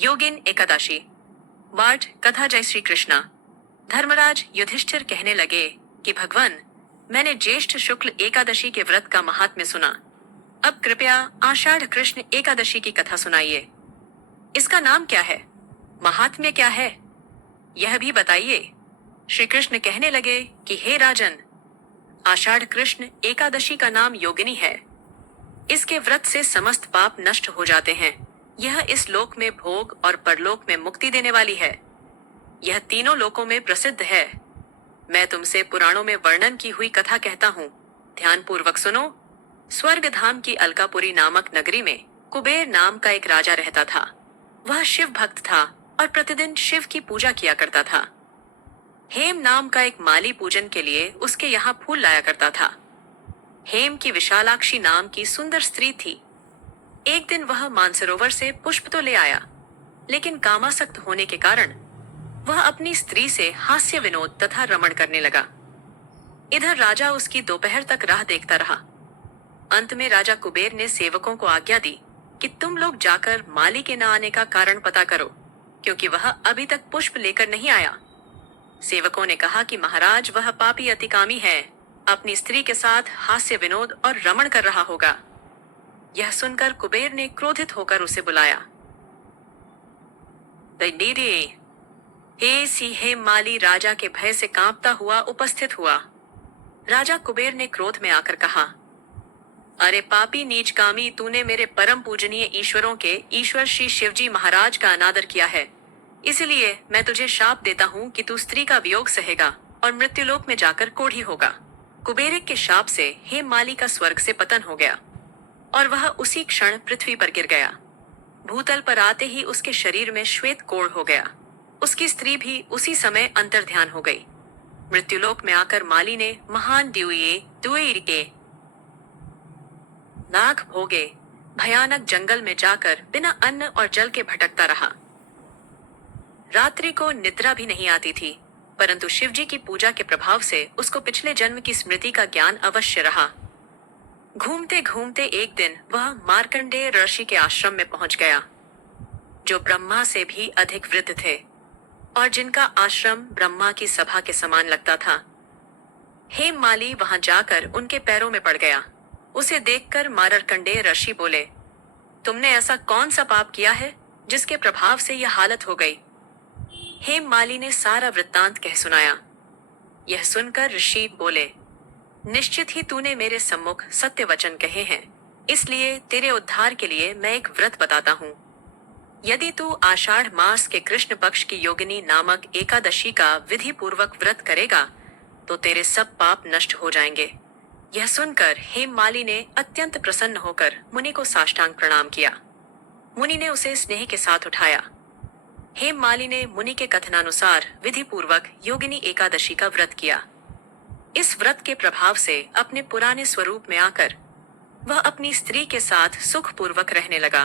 योगिन एकादशी। पाठ कथा जय श्री कृष्णा। धर्मराज युधिष्ठिर कहने लगे कि भगवान, मैंने ज्येष्ठ शुक्ल एकादशी के व्रत का महात्म्य सुना। अब कृपया आषाढ़ कृष्ण एकादशी की कथा सुनाइए। इसका नाम क्या है, महात्म्य क्या है, यह भी बताइए। श्री कृष्ण कहने लगे कि हे राजन, आषाढ़ कृष्ण एकादशी का नाम योगिनी है। इसके व्रत से समस्त पाप नष्ट हो जाते हैं। यह इस लोक में भोग और परलोक में मुक्ति देने वाली है। यह तीनों लोकों में प्रसिद्ध है। मैं तुमसे पुराणों में वर्णन की हुई कथा कहता हूँ, ध्यान पूर्वक सुनो। स्वर्ग धाम की अलकापुरी नामक नगरी में कुबेर नाम का एक राजा रहता था। वह शिव भक्त था और प्रतिदिन शिव की पूजा किया करता था। हेम नाम का एक माली पूजन के लिए उसके यहाँ फूल लाया करता था। हेम की विशालाक्षी नाम की सुंदर स्त्री थी। एक दिन वह मानसरोवर से पुष्प तो ले आया, लेकिन कामासक्त होने के कारण वह अपनी स्त्री से हास्य विनोद तथा रमण करने लगा। इधर राजा उसकी दोपहर तक राह देखता रहा। अंत में राजा कुबेर ने सेवकों को आज्ञा दी कि तुम लोग जाकर माली के न आने का कारण पता करो, क्योंकि वह अभी तक पुष्प लेकर नहीं आया। सेवकों ने कहा कि महाराज, वह पापी अतिकामी है, अपनी स्त्री के साथ हास्य विनोद और रमण कर रहा होगा। यह सुनकर कुबेर ने क्रोधित होकर उसे बुलाया। हे माली राजा के भय से कांपता हुआ उपस्थित हुआ। राजा कुबेर ने क्रोध में आकर कहा, अरे पापी नीचकामी, तूने मेरे परम पूजनीय ईश्वरों के ईश्वर श्री शिवजी महाराज का अनादर किया है। इसलिए मैं तुझे शाप देता हूँ कि तू स्त्री का वियोग सहेगा और मृत्युलोक में जाकर कोढ़ी होगा। कुबेरिक के शाप से हेममाली का स्वर्ग से पतन हो गया और वह उसी क्षण पृथ्वी पर गिर गया। भूतल पर आते ही उसके शरीर में श्वेत कोढ़ हो गया। उसकी स्त्री भी उसी समय अंतर्ध्यान हो गई। मृत्युलोक में आकर माली ने महान दुए के नाग भोगे भयानक जंगल में जाकर बिना अन्न और जल के भटकता रहा। रात्रि को निद्रा भी नहीं आती थी, परंतु शिवजी की पूजा के प्रभाव से उसको पिछले जन्म की स्मृति का ज्ञान अवश्य रहा। घूमते घूमते एक दिन वह मार्कंडेय ऋषि के आश्रम में पहुंच गया, जो ब्रह्मा से भी अधिक वृद्ध थे और जिनका आश्रम ब्रह्मा की सभा के समान लगता था। हेममाली वहां जाकर उनके पैरों में पड़ गया। उसे देखकर मार्कंडेय ऋषि बोले, तुमने ऐसा कौन सा पाप किया है जिसके प्रभाव से यह हालत हो गई। हेममाली ने सारा वृत्तांत कह सुनाया। यह सुनकर ऋषि बोले, निश्चित ही तूने मेरे सम्मुख सत्य वचन कहे हैं, इसलिए तेरे उद्धार के लिए मैं एक व्रत बताता हूँ। यदि तू आषाढ़ मास के कृष्ण पक्ष की योगिनी नामक एकादशी का विधि पूर्वक व्रत करेगा तो तेरे सब पाप नष्ट हो जाएंगे। यह सुनकर हेममाली ने अत्यंत प्रसन्न होकर मुनि को साष्टांग प्रणाम किया। मुनि ने उसे स्नेह के साथ उठाया। हेममाली ने मुनि के कथनानुसार विधि पूर्वक योगिनी एकादशी का व्रत किया। इस व्रत के प्रभाव से अपने पुराने स्वरूप में आकर वह अपनी स्त्री के साथ सुख पूर्वक रहने लगा।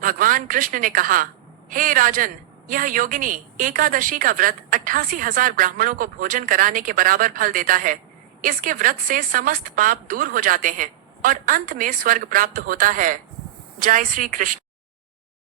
भगवान कृष्ण ने कहा, हे राजन, यह योगिनी एकादशी का व्रत 88,000 ब्राह्मणों को भोजन कराने के बराबर फल देता है। इसके व्रत से समस्त पाप दूर हो जाते हैं और अंत में स्वर्ग प्राप्त होता है। जय श्री कृष्ण।